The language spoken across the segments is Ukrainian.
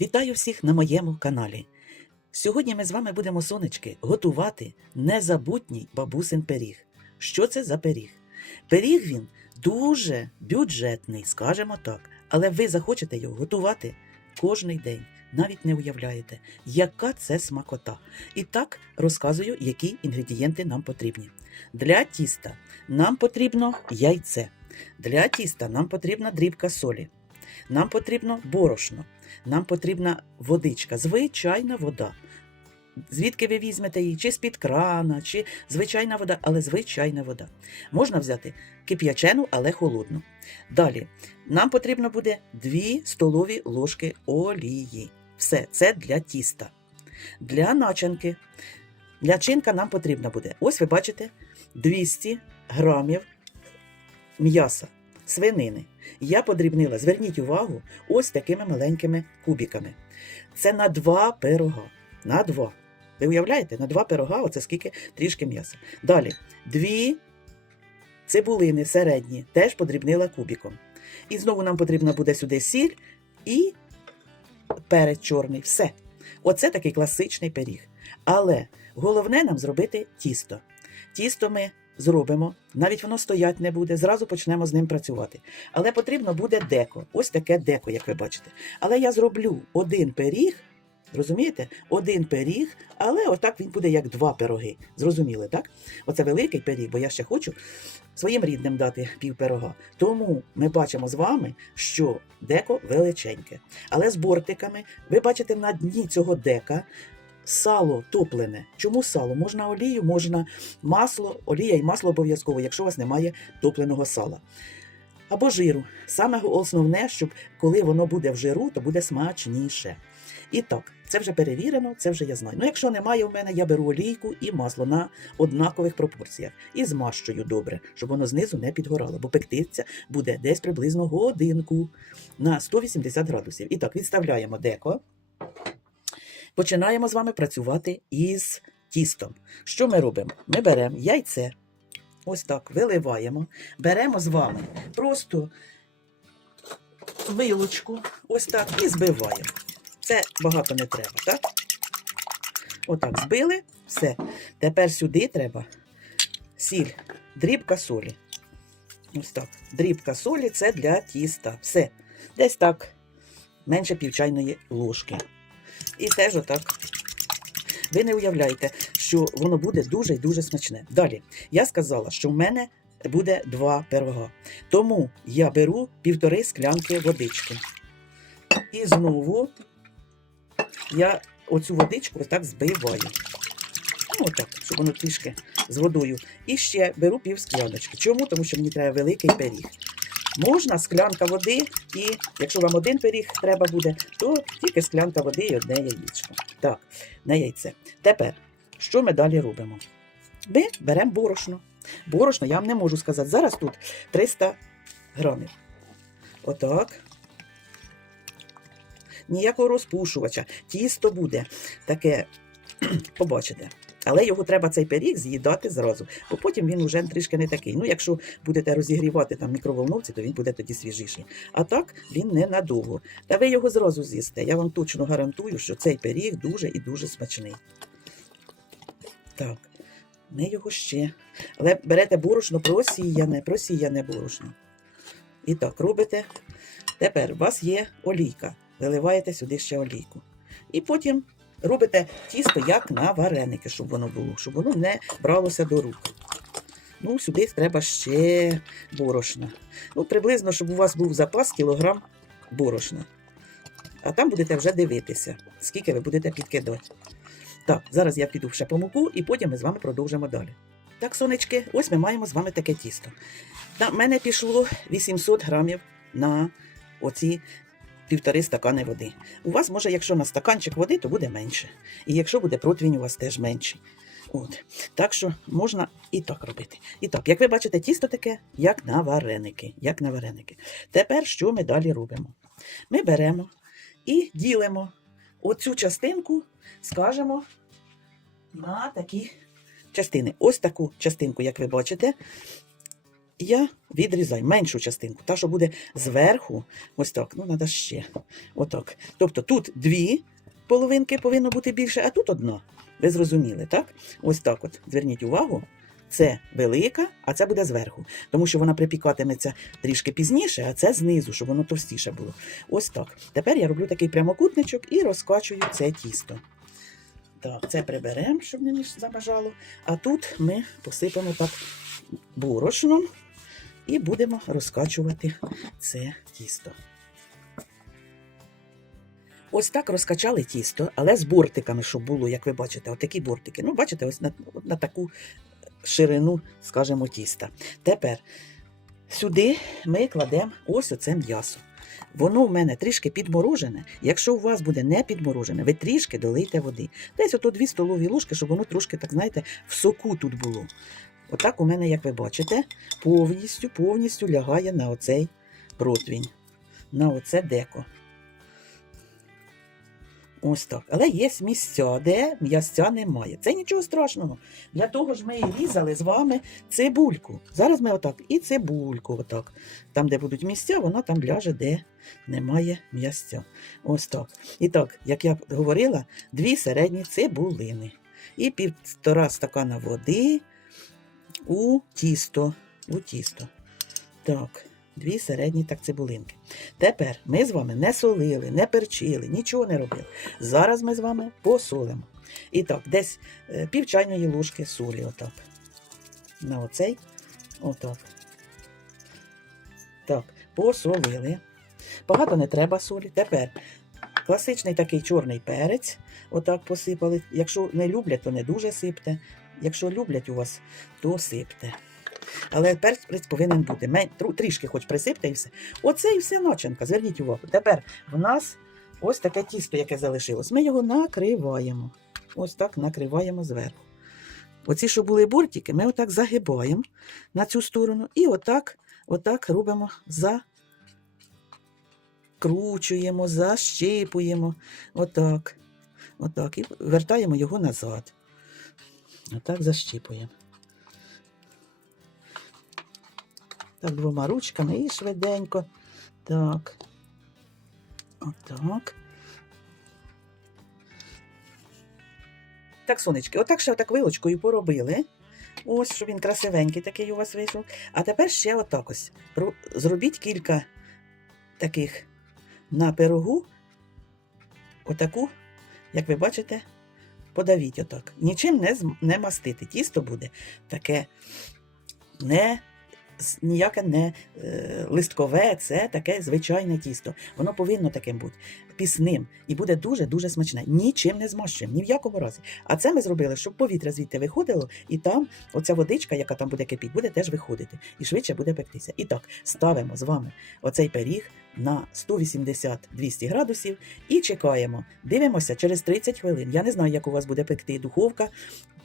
Вітаю всіх на моєму каналі. Сьогодні ми з вами будемо, сонечки, готувати незабутній бабусин пиріг. Що це за пиріг? Пиріг він дуже бюджетний, скажімо так, але ви захочете його готувати кожний день. Навіть не уявляєте, яка це смакота. І так розказую, які інгредієнти нам потрібні. Для тіста нам потрібно яйце. Для тіста нам потрібна дрібка солі. Нам потрібно борошно. Нам потрібна водичка, звичайна вода. Звідки ви візьмете її? Чи з-під крана, чи звичайна вода, але звичайна вода. Можна взяти кип'ячену, але холодну. Далі, нам потрібно буде 2 столові ложки олії. Все, це для тіста. Для начинки. Для чинка нам потрібно буде, ось ви бачите, 200 грамів м'яса, свинини. Я подрібнила, зверніть увагу, ось такими маленькими кубиками. Це на два пирога. На два. Ви уявляєте, на два пирога, оце скільки трішки м'яса. Далі, дві цибулини середні, теж подрібнила кубиком. І знову нам потрібна буде сюди сіль і перець чорний. Все. Оце такий класичний пиріг. Але головне нам зробити тісто. Тісто ми зробимо, навіть воно стоять не буде, зразу почнемо з ним працювати. Але потрібно буде деко. Ось таке деко, як ви бачите. Але я зроблю один пиріг, розумієте? Один пиріг, але отак він буде як два пироги. Зрозуміли, так? Оце великий пиріг, бо я ще хочу своїм рідним дати пів пирога. Тому ми бачимо з вами, що деко величеньке. Але з бортиками, ви бачите на дні цього дека сало топлене. Чому сало? Можна олію, можна масло, олія і масло обов'язково, якщо у вас немає топленого сала. Або жиру. Саме основне, щоб коли воно буде в жиру, то буде смачніше. І так, це вже перевірено, це вже я знаю. Ну, якщо немає в мене, я беру олійку і масло на однакових пропорціях і змащую добре, щоб воно знизу не підгорало, бо пектиться буде десь приблизно годинку на 180 градусів. І так, відставляємо деко. Починаємо з вами працювати із тістом. Що ми робимо? Ми беремо яйце, ось так виливаємо, беремо з вами просто вилочку, ось так, і збиваємо. Це багато не треба, так? Отак збили, все. Тепер сюди треба сіль, дрібка солі. Ось так. Дрібка солі це для тіста. Все. Десь так, менше півчайної ложки. І теж отак. Ви не уявляєте, що воно буде дуже і дуже смачне. Далі, я сказала, що в мене буде два пирога. Тому я беру півтори склянки водички. І знову я оцю водичку так збиваю. Ну, отак, щоб воно трішки з водою. І ще беру пів скляночки. Чому? Тому що мені треба великий пиріг. Можна склянка води, і якщо вам один пиріг треба буде, то тільки склянка води і одне яєчко. Так, не яйце. Тепер, що ми далі робимо? Ми беремо борошно. Борошно, я вам не можу сказати. Зараз тут 300 грамів. Отак. Ніякого розпушувача. Тісто буде таке, побачите. Але його треба цей пиріг з'їдати зразу, бо потім він вже трішки не такий. Ну, якщо будете розігрівати там мікроволновці, то він буде тоді свіжіший. А так він не надовго. Та ви його зразу з'їсте. Я вам точно гарантую, що цей пиріг дуже і дуже смачний. Так, ми його ще. Але берете борошно просіяне, просіяне борошно. І так, робите. Тепер у вас є олійка. Виливаєте сюди ще олійку. І потім робите тісто як на вареники, щоб воно було, щоб воно не бралося до рук. Ну, сюди треба ще борошна. Ну, приблизно, щоб у вас був запас кілограм борошна. А там будете вже дивитися, скільки ви будете підкидати. Так, зараз я піду ще по муку, і потім ми з вами продовжимо далі. Так, сонечки, ось ми маємо з вами таке тісто. На мене пішло 800 грамів на оці півтори стакани води. У вас, може, якщо на стаканчик води, то буде менше. І якщо буде противень, у вас теж менший. От. Так що можна і так робити. І так, як ви бачите, тісто таке, як на вареники. Як на вареники. Тепер що ми далі робимо? Ми беремо і ділимо оцю частинку, скажемо, на такі частини. Ось таку частинку, як ви бачите, я відрізаю меншу частинку, та, що буде зверху, ось так, ну треба ще. Отак. Тобто тут дві половинки повинно бути більше, а тут одна. Ви зрозуміли, так? Ось так от. Зверніть увагу. Це велика, а це буде зверху. Тому що вона припікатиметься трішки пізніше, а це знизу, щоб воно товстіше було. Ось так. Тепер я роблю такий прямокутничок і розкачую це тісто. Так, це приберемо, щоб не між- забажало. А тут ми посипемо так борошном і будемо розкачувати це тісто. Ось так розкачали тісто, але з бортиками, щоб було, як ви бачите, отакі бортики. Ну, бачите, ось на, на таку ширину, скажімо, тіста. Тепер сюди ми кладемо ось оце м'ясо. Воно в мене трішки підморожене. Якщо у вас буде не підморожене, ви трішки долийте води. Десь ото 2 столові ложки, щоб воно трошки, так знаєте, в соку тут було. Отак у мене, як ви бачите, повністю, повністю лягає на оцей противінь, на оце деко. Ось так. Але є місця, де м'ясця немає. Це нічого страшного. Для того ж ми і різали з вами цибульку. Зараз ми отак і цибульку, отак. Там, де будуть місця, вона там ляже, де немає м'ясця. Ось так. І так, як я говорила, дві середні цибулини. І півтора стакана води у тісто. У тісто. Так, дві середні так цибулинки. Тепер ми з вами не солили, не перчили, нічого не робили. Зараз ми з вами посолимо. І так, десь е, пів чайної ложки солі, отак. На оцей, отак. Так, посолили. Багато не треба солі. Тепер класичний такий чорний перець, отак посипали. Якщо не люблять, то не дуже сипте. Якщо люблять у вас, то сипте. Але перець повинен бути. Трішки хоч присипте і все. Оце і все начинка. Зверніть увагу. Тепер в нас ось таке тісто, яке залишилось. Ми його накриваємо. Ось так накриваємо зверху. Оці, що були бортики, ми отак загибаємо на цю сторону і отак, отак робимо за. Кручуємо, защипуємо. Отак. Отак. І вертаємо його назад. Отак защіпуємо. Так, двома ручками і швиденько. Так. Отак. Так, сонечки, отак ще отак вилочкою поробили. Ось, щоб він красивенький такий у вас вийшов. А тепер ще отак ось. Зробіть кілька таких на пирогу. Отаку, як ви бачите, подавіть отак. Нічим не, зм- не мастити. Тісто буде таке не ніяке не е, листкове, це таке звичайне тісто. Воно повинно таким бути пісним і буде дуже-дуже смачне. Нічим не змащуємо, ні в якому разі. А це ми зробили, щоб повітря звідти виходило, і там оця водичка, яка там буде кипіти, буде теж виходити і швидше буде пектися. І так, ставимо з вами оцей пиріг на 180-200 градусів і чекаємо. Дивимося через 30 хвилин. Я не знаю, як у вас буде пекти духовка.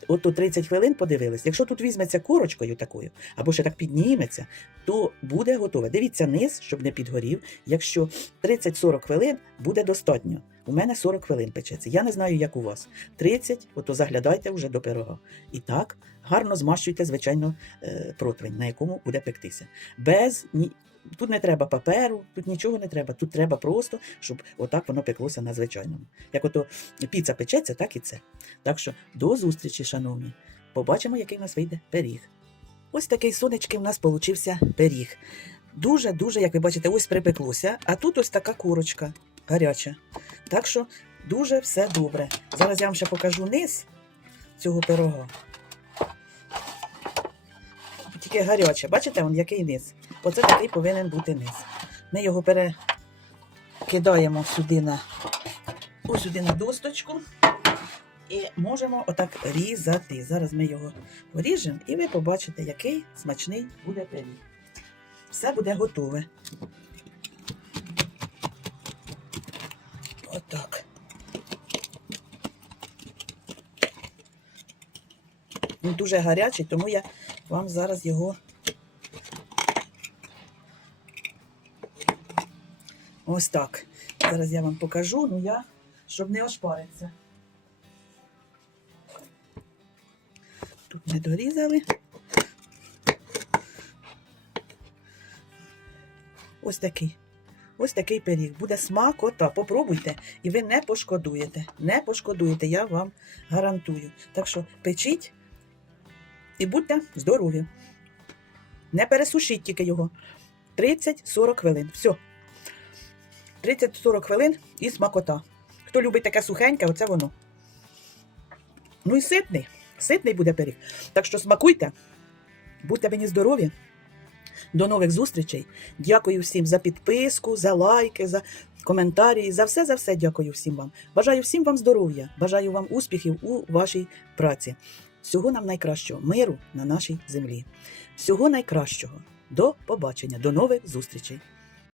От тут 30 хвилин подивились. Якщо тут візьметься корочкою такою, або ще так підніметься, то буде готове. Дивіться низ, щоб не підгорів. Якщо 30-40 хвилин буде достатньо. У мене 40 хвилин печеться. Я не знаю, як у вас. 30, ото заглядайте вже до пирога. І так, гарно змащуйте, звичайно, е, противень, на якому буде пектися. Без ні. Тут не треба паперу, тут нічого не треба. Тут треба просто, щоб отак воно пеклося на звичайному. Як ото піца печеться, так і це. Так що до зустрічі, шановні. Побачимо, який у нас вийде пиріг. Ось такий сонечки в нас получився пиріг. Дуже-дуже, як ви бачите, ось припеклося, а тут ось така курочка гаряча. Так що дуже все добре. Зараз я вам ще покажу низ цього пирога. Тільки гаряче. Бачите, он який низ? Оце такий повинен бути низ. Ми його перекидаємо сюди на, сюди на досточку. І можемо отак різати. Зараз ми його вріжемо, і ви побачите, який смачний буде пиріг. Все буде готове. Отак. Він дуже гарячий, тому я вам зараз його. Ось так. Зараз я вам покажу, ну я, щоб не ошпариться. Тут не дорізали. Ось такий. Ось такий пиріг. Буде смакота. Попробуйте, і ви не пошкодуєте. Не пошкодуєте, я вам гарантую. Так що печіть і будьте здорові. Не пересушіть тільки його. 30-40 хвилин. Все. 30-40 хвилин і смакота. Хто любить таке сухеньке, оце воно. Ну і ситний. Ситний буде пиріг. Так що смакуйте, будьте мені здорові. До нових зустрічей. Дякую всім за підписку, за лайки, за коментарі. За все, за все дякую всім вам. Бажаю всім вам здоров'я, бажаю вам успіхів у вашій праці. Всього нам найкращого, миру на нашій землі. Всього найкращого. До побачення, до нових зустрічей.